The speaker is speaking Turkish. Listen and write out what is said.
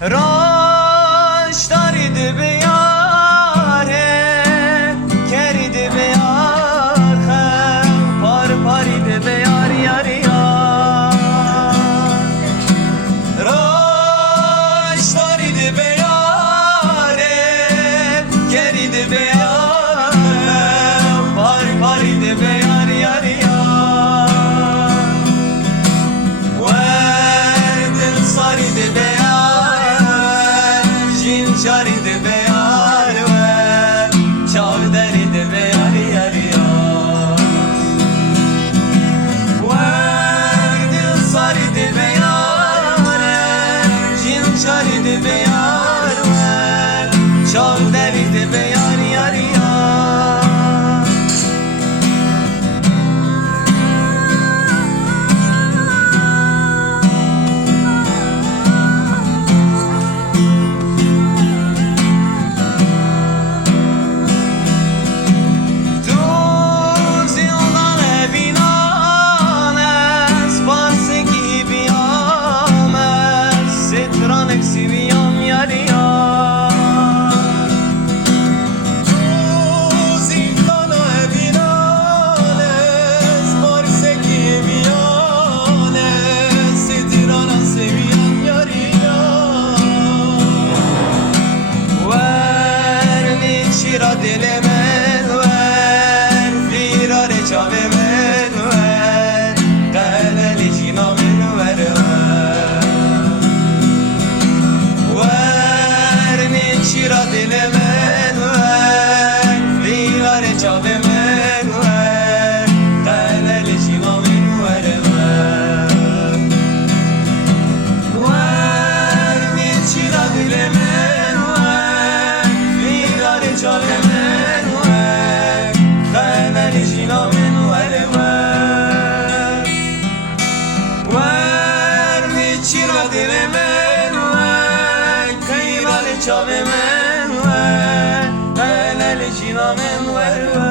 راش دارید به یاره کرید به یار خم پار پارید به یار یار یار راش دارید به یاره کرید به یار خم پار پارید به یار یار یار وردن صارید به شارید به یار و چار درید به یار یار یار ورد صارید به یار جین شارید به یار و چار درید به یار یار یار Seviyorum yar yar Tu zindana evinanes Morse gibi yanes Sitirana seviyorum yar yar Ver niçira dilemen ver Firare çavemen ver Kadeli cinamen ver Şira dilemen ver, firare çavemen ver, kaleli şinamen ver ver. Ver, şira dilemen ver, firare çavemen ver, kaleli şinamen ver ver. Ver, şira dilemen ver, kaleli çavemen ver. Jina men ver